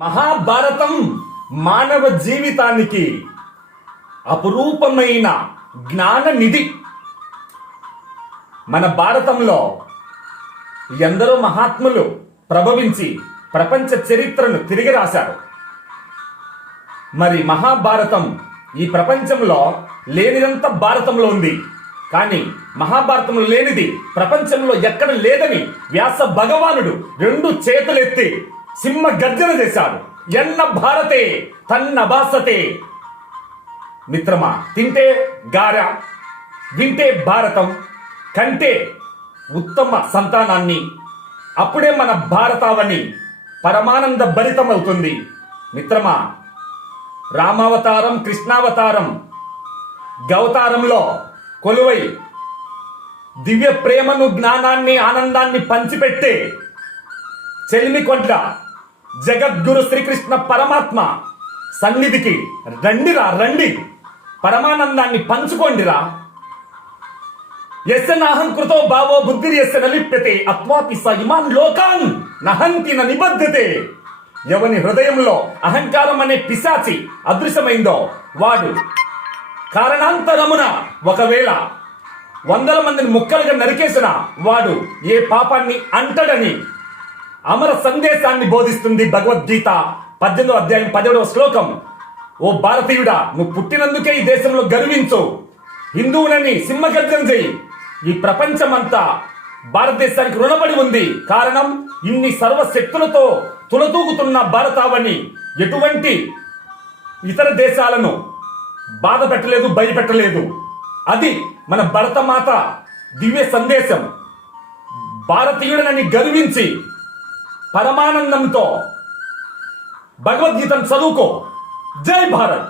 మహాభారతం మానవ జీవితానికి అపురూపమైన జ్ఞాన నిధి. మన భారతంలో ఎందరో మహాత్ములు ప్రభవించి ప్రపంచ చరిత్రను తిరిగి రాశారు. మరి మహాభారతం ఈ ప్రపంచంలో లేనిదంతా భారతంలో ఉంది. కానీ మహాభారతంలో లేనిది ప్రపంచంలో ఎక్కడ లేదని వ్యాస భగవానుడు రెండు చేతులెత్తి సింహ గర్జన చేశాడు. ఎన్న భారతే తన్న భాసతే. మిత్రమా, తింటే గార, వింటే భారతం, కంటే ఉత్తమ సంతానాన్ని, అప్పుడే మన భారతావని పరమానంద భరితమవుతుంది. మిత్రమా, రామావతారం, కృష్ణావతారం, గవతారంలో కొలువై దివ్య ప్రేమను, జ్ఞానాన్ని, ఆనందాన్ని పంచిపెట్టే చెలిమి కొండ జగద్గురు శ్రీకృష్ణ పరమాత్మ సన్నిధికి రండిరా, రండి, పరమానందాన్ని పంచుకోండిరా. ఎస్య నాహంకృతో భావో బుద్ధిర్ ఎస్య నలిప్యతే అత్వాపి స ఇమాన్ లోకాన్ నహంతి న నిబద్ధతే. ఎవని హృదయంలో అహంకారం అనే పిశాచి అదృశ్యమైందో వాడు కారణాంతరమున ఒకవేళ 100 మందిని ముక్కలుగా నరికేసిన వాడు ఏ పాపాన్ని అంటడని అమర సందేశాన్ని బోధిస్తుంది భగవద్గీత 18వ అధ్యాయం 17వ శ్లోకం. ఓ భారతీయుడా, నువ్వు పుట్టినందుకే ఈ దేశంలో గర్వించు. హిందువునని సింహగర్జన చేయి. ఈ ప్రపంచమంతా భారతదేశానికి రుణపడి ఉంది. కారణం, ఇన్ని సర్వశక్తులతో తులతూగుతున్న భారతావని ఎటువంటి ఇతర దేశాలను బాధ పెట్టలేదు, భయపెట్టలేదు. అది మన భరతమాత దివ్య సందేశం. భారతీయుడనని గర్వించి పరమానందంతో భగవద్గీతను చదువుకో. జై భారత్.